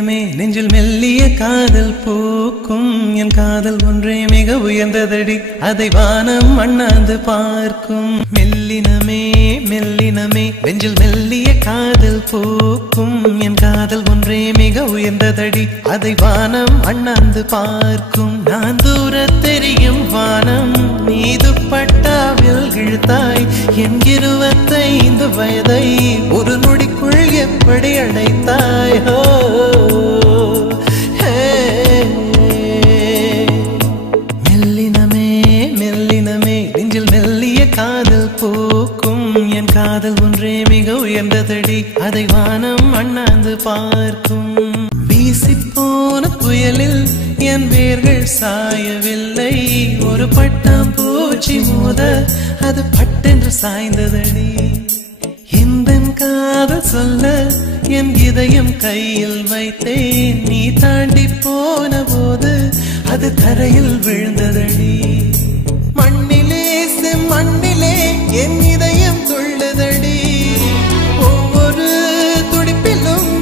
மெல்லினமே நெஞ்சில் மெல்லிய காதல் பூக்கும் என் காதல் ஒன்றே மிக உயர்ந்ததடி அதை வானம் அண்ணாந்து பார்க்கும் மெல்லினமே மெல்லினமே நெஞ்சில் மெல்லிய காதல் பூக்கும் என் காதல் ஒன்றே மிக உயர்ந்ததடி அதை வானம் அண்ணாந்து பார்க்கும் நான் தூர தெரியும் வானம் மீது பட்டாவில் இழுத்தாய் என் 25 வயதை ஒரு நொடிக்குள் எப்படி அடைத்தாய் மெல்லினமே மெல்லினமே நெஞ்சில் மெல்லிய காதல் பூக்கும் என் காதல் ஒன்றே மிக உயர்ந்ததடி அதை வானம் அண்ணாந்து பார்க்கும் வீசி போன புயலில் என் வேர்கள் சாயவில்லை ஒரு பட்டாம் பூச்சி மோத அது பட்டென்று சாய்ந்ததடி எந்தன் காதல் சொல்ல என் இதயம் கையில் வைத்தேன் நீ தாண்டி போன போது அது தரையில் விழுந்ததடி மண்ணிலே மண்ணிலே என் இதயம் துள்ளதடி ஒவ்வொரு துடிப்பிலும்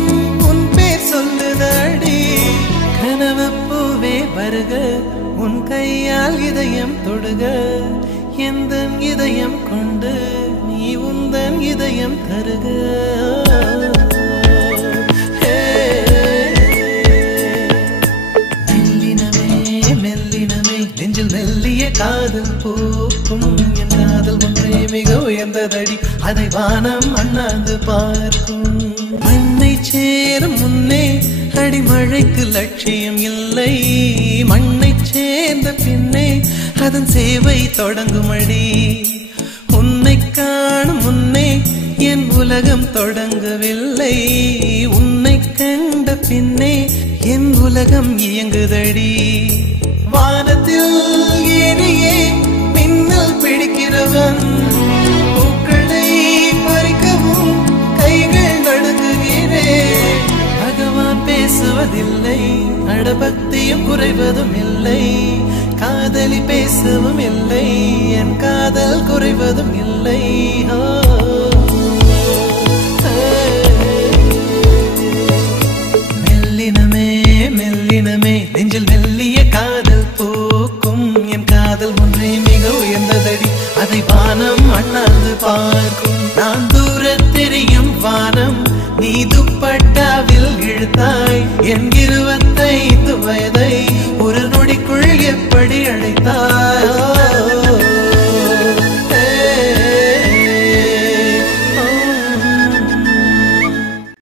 உன் பேர் சொல்லுதடி கனவு பூவே வருக உன் கையால் இதயம் தொடுக எந்தன் இதயம் கொண்டு நீ உந்தன் இதயம் தருக மெல்லினமே மெல்லினமே நெஞ்சில் மெல்லிய காதல் பூக்கும் என் காதல் ஒன்றே மிக உயர்ந்ததடி அதை வானம் அண்ணாந்து பார்க்கும் மண்ணை சேரும் முன்னே அடிமழைக்கு லட்சியம் இல்லை மண்ணை சேர்ந்த பின்னே அதன் சேவை தொடங்குமடி உன்னை காணும் முன்னே என் உலகம் தொடங்கவில்லை உன்னை கண்ட பின்னே என் உலகம் இயங்குதடி வானத்தில் ஏறியே மின்னல் பிடிக்கிறவன் பூக்களை பறிக்கவும் கைகள் நடுங்குகிறேன் பகவான் பேசுவதில்லை அடபக்தியும் குறைவதும் இல்லை காதலி பேசவும் இல்லை என் காதல் குறைவதும் இல்லை மெல்லினமே மெல்லினமே நெஞ்சில் மெல்லிய காதல் பூக்கும் என் காதல் ஒன்றே மிக உயர்ந்ததடி அதை வானம் அண்ணாந்து பார்க்கும் நான் தூர தெரியும் வானம் நீ துப்பட்டாவில் இழுத்தாய் என் 25 வயதை ஒரு நொடிக்குள் எப்படி அடை